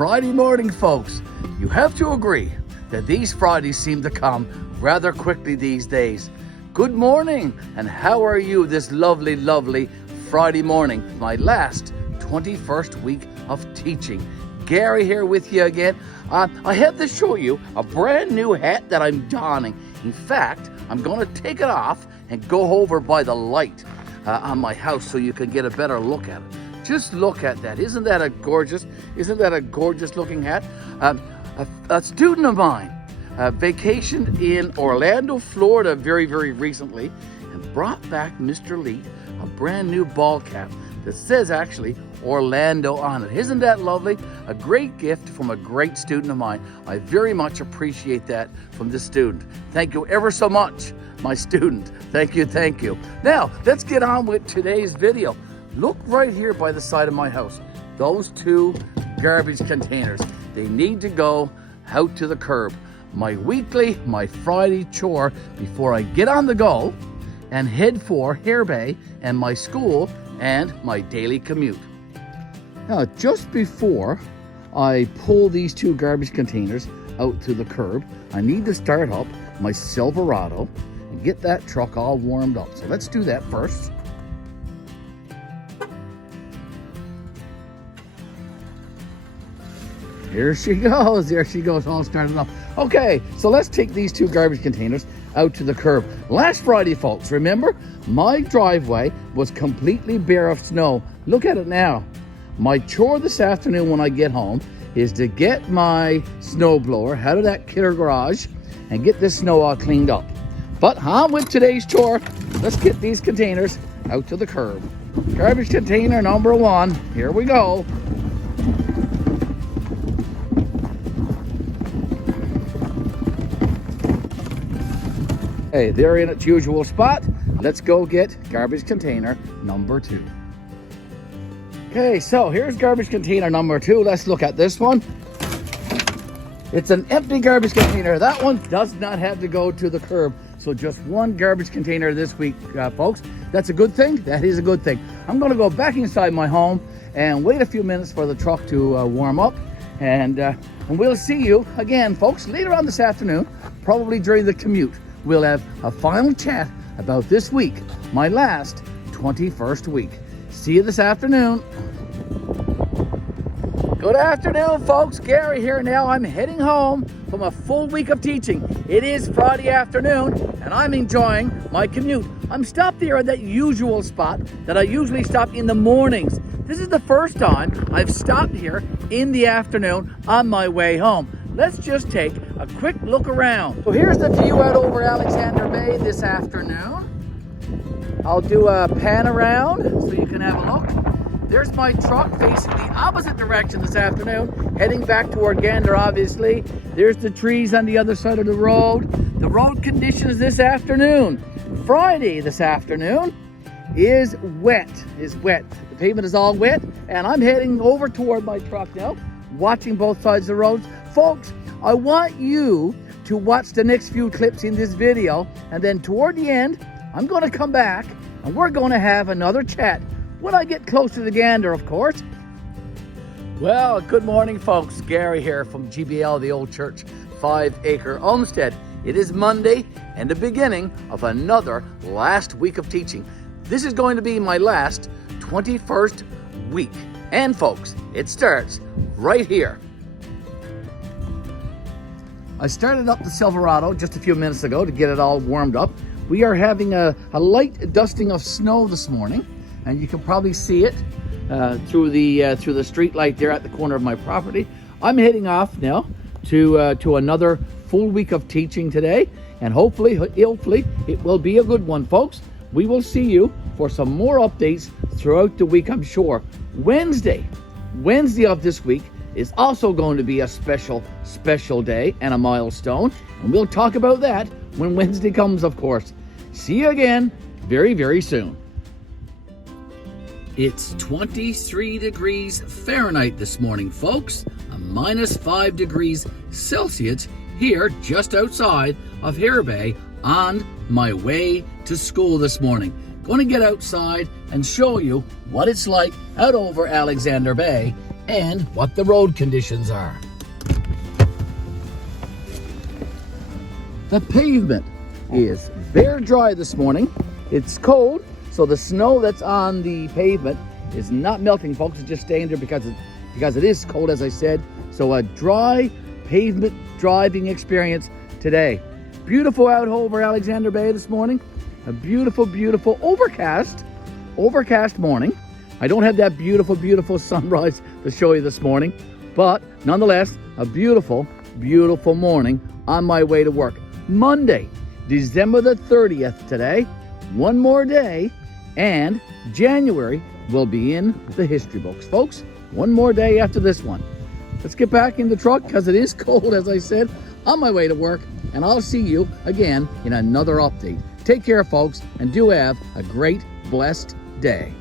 Friday morning, folks. You have to agree that these Fridays seem to come rather quickly these days. Good morning, and how are you this lovely, lovely Friday morning, my last 21st week of teaching. Garry here with you again. I have to show you a brand new hat that I'm donning. In fact, I'm going to take it off and go over by the light on my house so you can get a better look at it. Just look at that. Isn't that a gorgeous looking hat? A student of mine vacationed in Orlando, Florida very, very recently and brought back Mr. Leyte a brand new ball cap that says actually Orlando on it. Isn't that lovely? A great gift from a great student of mine. I very much appreciate that from this student. Thank you ever so much, my student. Thank you, thank you. Now, let's get on with today's video. Look right here by the side of my house. Those two garbage containers. They need to go out to the curb. My Friday chore before I get on the go and head for Hare Bay and my school and my daily commute. Now, just before I pull these two garbage containers out to the curb, I need to start up my Silverado and get that truck all warmed up. So let's do that first. There she goes, all started up. Okay, so let's take these two garbage containers out to the curb. Last Friday, folks, remember, my driveway was completely bare of snow. Look at it now. My chore this afternoon when I get home is to get my snowblower out of that killer garage and get this snow all cleaned up. But on with today's chore. Let's get these containers out to the curb. Garbage container number 1, here we go. Hey, they're in its usual spot. Let's go get garbage container number 2. Okay, so here's garbage container number 2. Let's look at this one. It's an empty garbage container. That one does not have to go to the curb. So just one garbage container this week, folks. That's a good thing. That is a good thing. I'm going to go back inside my home and wait a few minutes for the truck to warm up. And we'll see you again, folks, later on this afternoon, probably during the commute. We'll have a final chat about this week, my last 21st week. See you this afternoon. Good afternoon, folks. Garry here now. I'm heading home from a full week of teaching. It is Friday afternoon, and I'm enjoying my commute. I'm stopped here at that usual spot that I usually stop in the mornings. This is the first time I've stopped here in the afternoon on my way home. Let's just take a quick look around. So here's the view out over Alexander Bay this afternoon. I'll do a pan around so you can have a look. There's my truck facing the opposite direction this afternoon, heading back toward Gander, obviously. There's the trees on the other side of the road. The road conditions this afternoon, Friday this afternoon, is wet. The pavement is all wet, and I'm heading over toward my truck now, watching both sides of the roads. Folks, I want you to watch the next few clips in this video, and then toward the end, I'm going to come back and we're going to have another chat when I get close to the Gander, of course. Well, good morning, folks. Garry here from GBL-The Old Church 5-Acre Homestead. It is Monday and the beginning of another last week of teaching. This is going to be my last 21st week. And folks, it starts right here. I started up the Silverado just a few minutes ago to get it all warmed up. We are having a light dusting of snow this morning, and you can probably see it through the street light there at the corner of my property. I'm heading off now to another full week of teaching today, and hopefully it will be a good one, folks. We will see you for some more updates throughout the week, I'm sure. Wednesday of this week is also going to be a special day and a milestone, and we'll talk about that when Wednesday comes, of course. See you again very, very soon. It's 23 degrees Fahrenheit this morning, folks. A -5 degrees Celsius here just outside of Hare Bay on my way to school this morning. Going to get outside and show you what it's like out over Alexander Bay and what the road conditions are. The pavement is bare dry this morning. It's cold, so the snow that's on the pavement is not melting, folks. It's just staying there because it is cold, as I said. So a dry pavement driving experience today. Beautiful out over Alexander Bay this morning. A beautiful, beautiful overcast morning. I don't have that beautiful, beautiful sunrise to show you this morning, but nonetheless, a beautiful, beautiful morning on my way to work. Monday, December the 30th today. One more day, and January will be in the history books, folks. One more day after this one. Let's get back in the truck because it is cold, as I said, on my way to work, and I'll see you again in another update. Take care, folks, and do have a great, blessed day.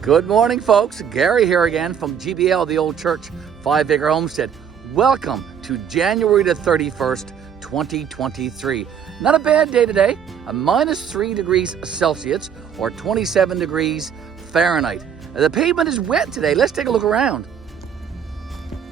Good morning, folks. Gary here again from GBL, the Old Church 5-Acre Homestead. Welcome to January the 31st, 2023. Not a bad day today. A -3 degrees Celsius or 27 degrees Fahrenheit. The pavement is wet today. Let's take a look around.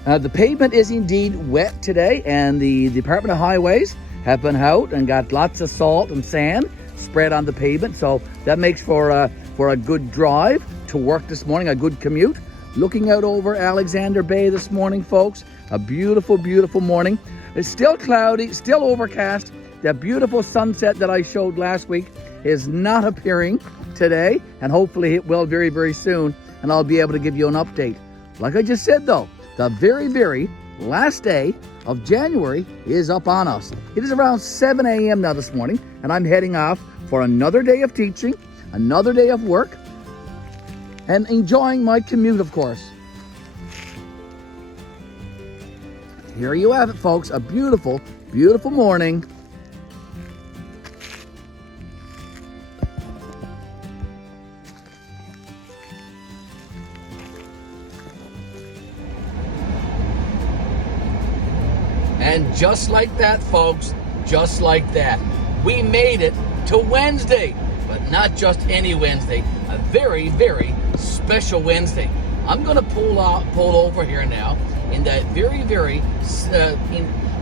The pavement is indeed wet today, and the Department of Highways have been out and got lots of salt and sand spread on the pavement, so that makes for a good drive to work this morning, a good commute. Looking out over Alexander Bay this morning, folks, a beautiful, beautiful morning. It's still cloudy, still overcast. That beautiful sunset that I showed last week is not appearing today, and hopefully it will very, very soon, and I'll be able to give you an update. Like I just said, though, the very, very last day of January is up on us. It is around 7 a.m. now this morning, and I'm heading off for another day of teaching, another day of work, and enjoying my commute, of course. Here you have it, folks. A beautiful, beautiful morning. And just like that, folks, just like that, we made it to Wednesday, but not just any Wednesday, a very, very special Wednesday. I'm gonna pull over here now in that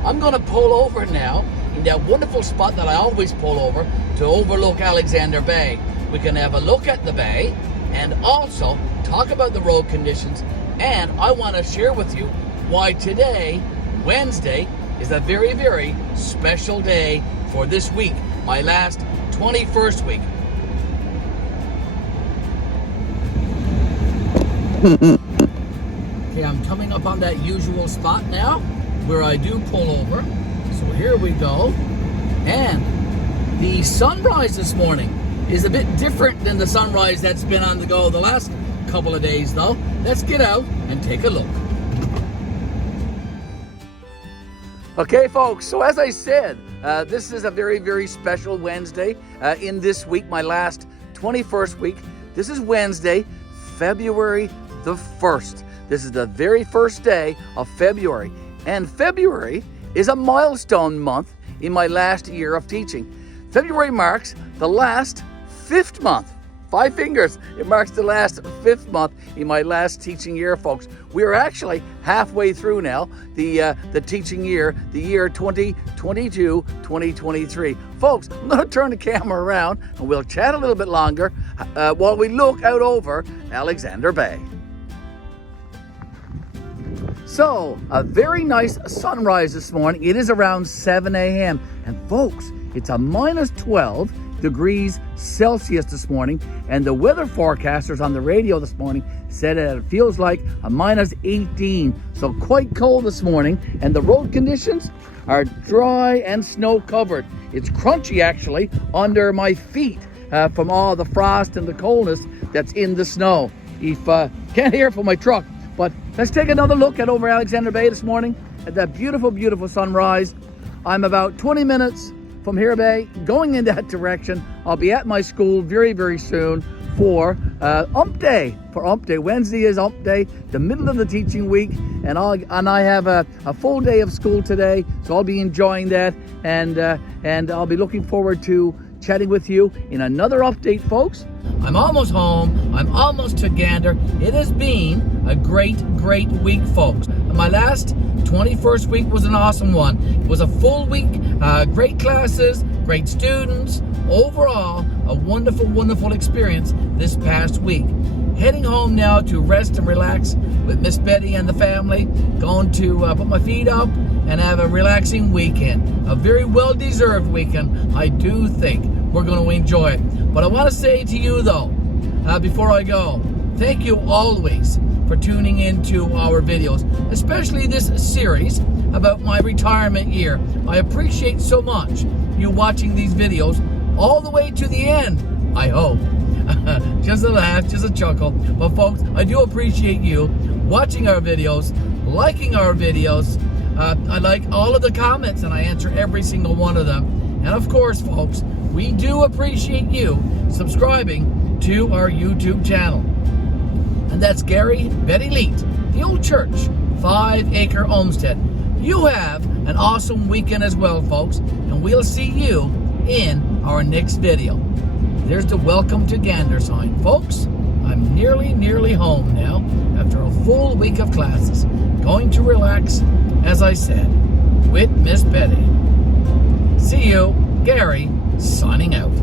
I'm gonna pull over now in that wonderful spot that I always pull over to overlook Alexander Bay. We can have a look at the bay and also talk about the road conditions, and I want to share with you why today, Wednesday, is a very, very special day for this week, my last 21st week. Okay, I'm coming up on that usual spot now where I do pull over. So here we go. And the sunrise this morning is a bit different than the sunrise that's been on the go the last couple of days, though. Let's get out and take a look. Okay, folks, so as I said, this is a very, very special Wednesday in this week, my last 21st week. This is Wednesday, February the 1st. This is the very first day of February, and February is a milestone month in my last year of teaching. February marks the last 5th month. 5 fingers. It marks the last 5th month in my last teaching year, folks. We are actually halfway through now, the teaching year, the year 2022-2023. Folks, I'm going to turn the camera around and we'll chat a little bit longer while we look out over Alexander Bay. So, a very nice sunrise this morning. It is around 7 a.m. And folks, it's a -12 degrees Celsius this morning, and the weather forecasters on the radio this morning said that it feels like a -18, so quite cold this morning, and the road conditions are dry and snow covered. It's crunchy actually under my feet from all the frost and the coldness that's in the snow. If can't hear from my truck, but let's take another look at over Alexander Bay this morning at that beautiful, beautiful sunrise. I'm about 20 minutes from here Bay, going in that direction. I'll be at my school very, very soon for Ump Day. For Ump Day, Wednesday is Ump Day, the middle of the teaching week, and I have a full day of school today, so I'll be enjoying that, and I'll be looking forward to chatting with you in another update, folks. I'm almost home. I'm almost to Gander. It has been a great week, folks. My last 21st week was an awesome one. It was a full week, great classes, great students. Overall, a wonderful experience this past week. Heading home now to rest and relax with Miss Betty and the family. Going to put my feet up and have a relaxing weekend. A very well-deserved weekend. I do think we're going to enjoy it. But I want to say to you, though, before I go, thank you always for tuning into our videos, especially this series about my retirement year. I appreciate so much you watching these videos all the way to the end, I hope. Just a laugh, just a chuckle. But folks, I do appreciate you watching our videos, liking our videos. I like all of the comments and I answer every single one of them. And of course, folks, we do appreciate you subscribing to our YouTube channel. And that's Garrybettyleyte, the old church, 5 Acre Homestead. You have an awesome weekend as well, folks, and we'll see you in our next video. There's the welcome to Gander sign. Folks, I'm nearly home now after a full week of classes. Going to relax, as I said, with Miss Betty. See you, Garry, signing out.